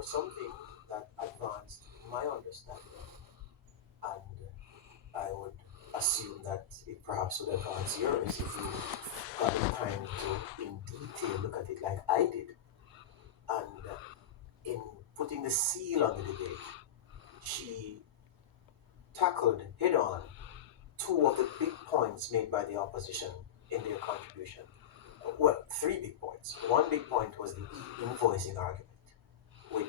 was something that advanced my understanding, and I would assume that it perhaps would advance yours if you got the time to, in detail, look at it like I did. And in putting the seal on the debate, she tackled head on two of the big points made by the opposition in their contribution. Well, three big points. One big point was the e-invoicing argument, which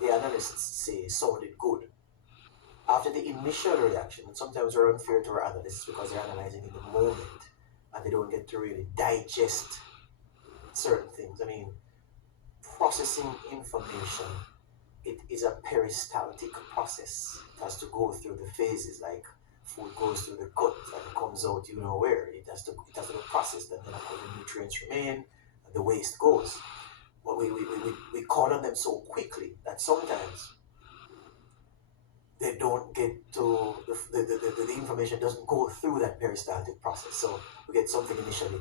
the analysts say sounded good. After the initial reaction, and sometimes we're unfair to our analysts because they're analyzing in the moment and they don't get to really digest certain things. I mean, processing information, it is a peristaltic process. It has to go through the phases, like food goes through the gut and it comes out you know where. It has to be processed, and then of course the nutrients remain and the waste goes. But we call on them so quickly that sometimes they don't get to the information doesn't go through that peristaltic process. So we get something initially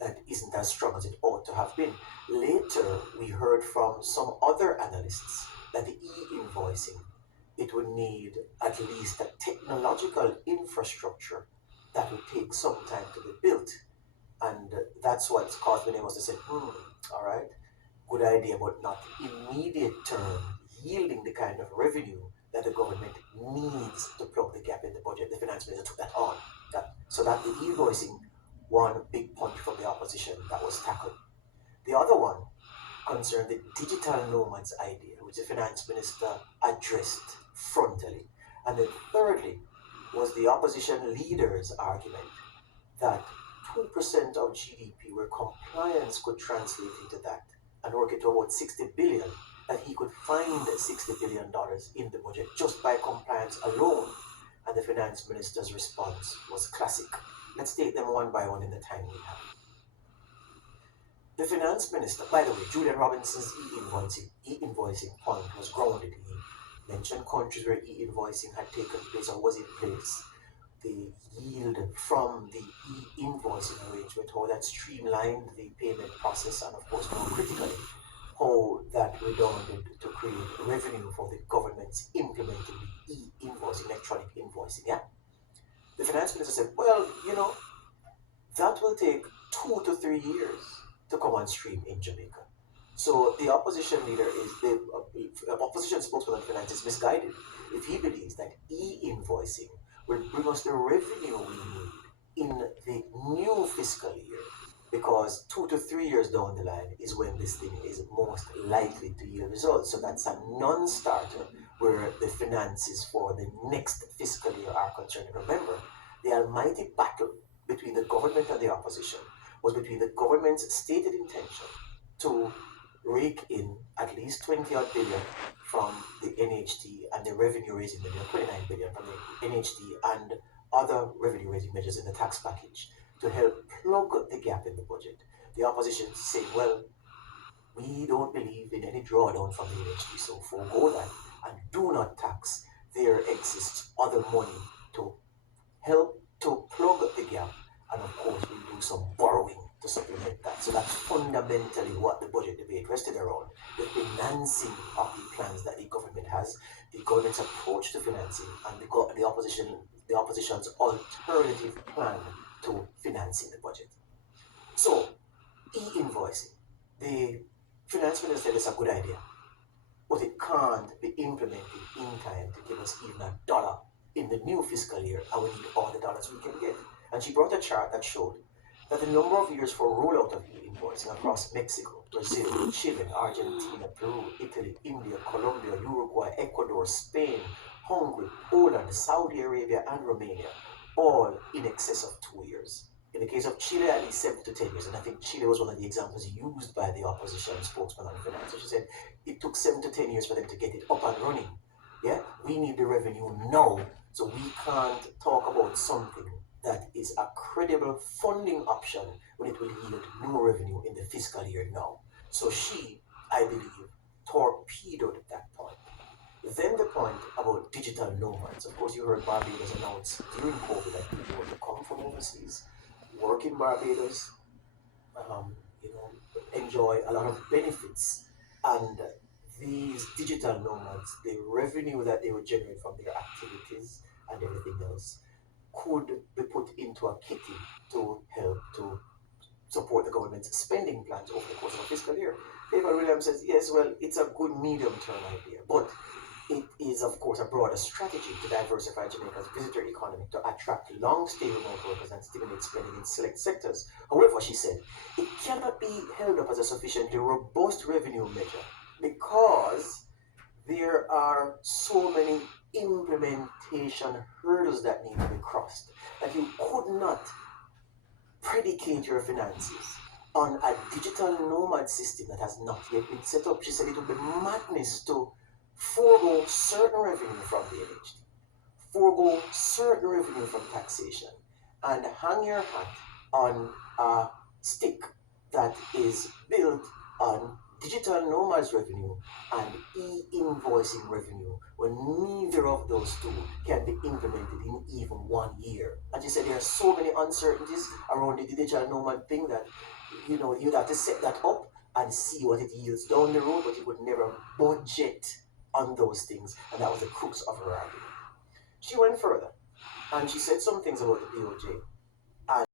that isn't as strong as it ought to have been. Later, we heard from some other analysts that the e-invoicing, it would need at least a technological infrastructure that would take some time to be built. And that's what's caused many of us to say, all right, good idea, but not immediate term, yielding the kind of revenue that the government needs to plug the gap in the budget. The finance minister took that on. So that the e-invoicing, one big point from the opposition that was tackled. The other one concerned the digital nomads idea, which the finance minister addressed frontally. And then thirdly was the opposition leader's argument that 2% of GDP, where compliance could translate into that and work it to about 60 billion, that he could find $60 billion in the budget just by compliance alone. And the finance minister's response was classic. Let's take them one by one in the time we have. The finance minister, by the way, Julian Robinson's e-invoicing point was grounded. He mentioned countries where e-invoicing had taken place or was in place, the yield from the e-invoicing arrangement, how that streamlined the payment process, and of course more critically, how that redounded to create revenue for the governments implementing the e-invoicing, electronic invoicing. Yeah, the finance minister said, well, that will take 2 to 3 years to come on stream in Jamaica. So the opposition leader the opposition spokesman on finance is misguided if he believes that e-invoicing will bring us the revenue we need in the new fiscal year, because 2 to 3 years down the line is when this thing is most likely to yield results. So that's a non-starter where the finances for the next fiscal year are concerned. Remember, the almighty battle between the government and the opposition was between the government's stated intention to rake in at least 20 odd billion from the NHT and the revenue raising measure, 29 billion from the NHT and other revenue raising measures in the tax package to help plug the gap in the budget. The opposition saying, well, we don't believe in any drawdown from the NHT, so forego that and do not tax. There exists other money to help to plug the gap, and of course we'll do some borrowing to supplement that. So that's fundamentally what the budget debate rested around, the financing of the plans that the government has, the government's approach to financing, and the opposition's alternative plan to financing the budget. So, e-invoicing, the finance minister said it's a good idea, but it can't be implemented in time to give us even a dollar in the new fiscal year, and we need all the dollars we can get. And she brought a chart that showed that the number of years for rollout of e-invoicing across Mexico, Brazil, Chile, Argentina, Peru, Italy, India, Colombia, Uruguay, Ecuador, Spain, Hungary, Poland, Saudi Arabia, and Romania, all in excess of 2 years. In the case of Chile, at least 7 to 10 years, and I think Chile was one of the examples used by the opposition spokesman on finance. So she said it took 7 to 10 years for them to get it up and running. Yeah, we need the revenue now, so we can't talk about something that is a credible funding option when it will yield no revenue in the fiscal year now. So she, I believe, torpedoed that point. Then the point about digital nomads. Of course, you heard Barbados announce during COVID that people were to come from overseas, work in Barbados, enjoy a lot of benefits. And these digital nomads, the revenue that they would generate from their activities and everything else, could be put into a kitty to help to support the government's spending plans over the course of a fiscal year. David Williams says, yes, well, it's a good medium term idea, but it is, of course, a broader strategy to diversify Jamaica's visitor economy to attract long-stay remote workers and stimulate spending in select sectors. However, she said, it cannot be held up as a sufficiently robust revenue measure because there are so many implementation hurdles that need to be crossed that you could not predicate your finances on a digital nomad system that has not yet been set up. She said it would be madness to forego certain revenue from the NHD, forego certain revenue from taxation, and hang your hat on a stick that is built on digital nomads revenue and e-invoicing revenue when neither of those two can be implemented in even 1 year. As you said, there are so many uncertainties around the digital nomad thing that you'd have to set that up and see what it yields down the road, but you would never budget on those things, and that was the crux of her argument. She went further and she said some things about the POJ.